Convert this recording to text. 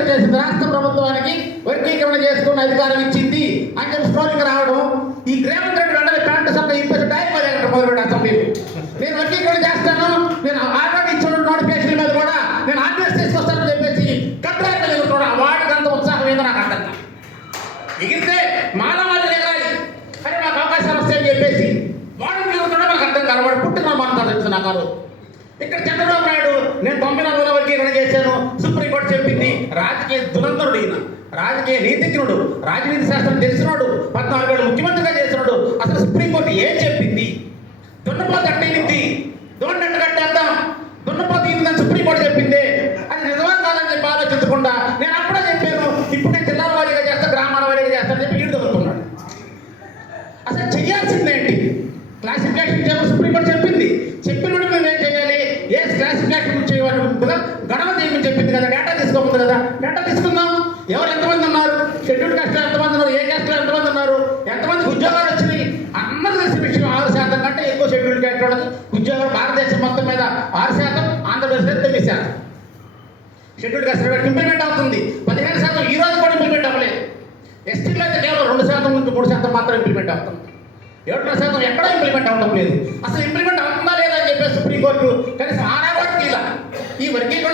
వచ్చేసింది. రాష్ట్ర ప్రభుత్వానికి వర్గీకరణ చేసుకున్న అధికారం ఇచ్చింది అని చెప్పి స్ట్రోలింగ్ రావడం. ఈ రేవంత్ రెడ్డి వెంటనే ప్యాంటు సభ ఇప్పటి టైం మొదలుపెట్టారు అసెంబ్లీలో. నేను వర్గీకరణ చేస్తాను, నేను ఆల్రెడీ ఇచ్చిన నోటిఫికేషన్ మీద కూడా నేను ఆర్డినెన్స్ తీసుకొస్తానని చెప్పేసి కట్రాయిగా ఎగురుతున్నాడు. వాడికి అంత ఉత్సాహం ఏందో నాకు అర్థం కాదు. ఎగిరితే మానవాళ్ళు ఎగరాలి అని నాకు అవకాశాలు వస్తాయని చెప్పేసి వాడు ఎగురుతున్నాడో నాకు అర్థం కాదు. వాడు పుట్టిన మానతా తెలుసు నాకు. ఇక్కడ చంద్రబాబు నాయుడు నేను 94 వర్గీకరణ చేశాను, సుప్రీంకోర్టు చెప్పింది. రాజకీయ దురంధరుడు ఈయన, రాజకీయ నీతిజ్ఞుడు, రాజనీతి శాస్త్రం తెలిసినాడు, 14 ఏళ్ళు ముఖ్యమంత్రిగా చేసినాడు. అసలు సుప్రీంకోర్టు ఏం చెప్పింది? దున్నపోత అట్టయింది, దోడినట్టు కట్టేద్దాం, దున్నపోత ఇందని సుప్రీంకోర్టు చెప్పింది. అది నిజమా కాదని చెప్పి ఆలోచించకుండా నేను అప్పుడే చెప్పాను, ఇప్పుడు నేను జిల్లాల వారీగా చేస్తా, గ్రామాల వారీగా చేస్తానని చెప్పి వీడు దొరుకుతున్నాడు. అసలు చెయ్యాల్సిందేంటి? క్లాసిఫికేషన్ చేయమని సుప్రీంకోర్టు చెప్పింది. చెప్పినప్పుడు మేము ఏం చేయాలి? ఏ క్లాసిఫికేషన్ చేయమని కదా, గణన చేయమని చెప్పింది కదా, డేటా తీసుకోమంది కదా, డేటా తీసుకుందాం. ఎవరు ఎంతమంది ఉన్నారు, షెడ్యూల్ కాస్ట్లో ఎంతమంది ఉన్నారు, ఏ కాస్ట్లో ఎంతమంది ఉన్నారు, ఎంతమంది ఉద్యోగాలు వచ్చినాయి అందరూ తెలిసిన విషయం. 6% కంటే ఎక్కువ షెడ్యూల్ కాస్ట్ వాళ్ళకి ఉద్యోగాలు భారతదేశం మొత్తం మీద 6%, ఆంధ్రప్రదేశ్లో 9%. షెడ్యూల్ కాస్ట్ ఇంప్లిమెంట్ అవుతుంది. 15% ఈ రోజు కూడా ఇంప్లిమెంట్ అవ్వలేదు. ఎస్టీలో అయితే కేవలం 2% నుంచి 3% మాత్రం ఇంప్లిమెంట్ అవుతుంది. 7% ఎక్కడా ఇంప్లిమెంట్ అవ్వడం లేదు. అసలు ఇంప్లిమెంట్ అవుతుందా లేదా అని చెప్పేసి సుప్రీంకోర్టు కనీసం ఆనాడు ఇలా ఈ వర్గీకరణ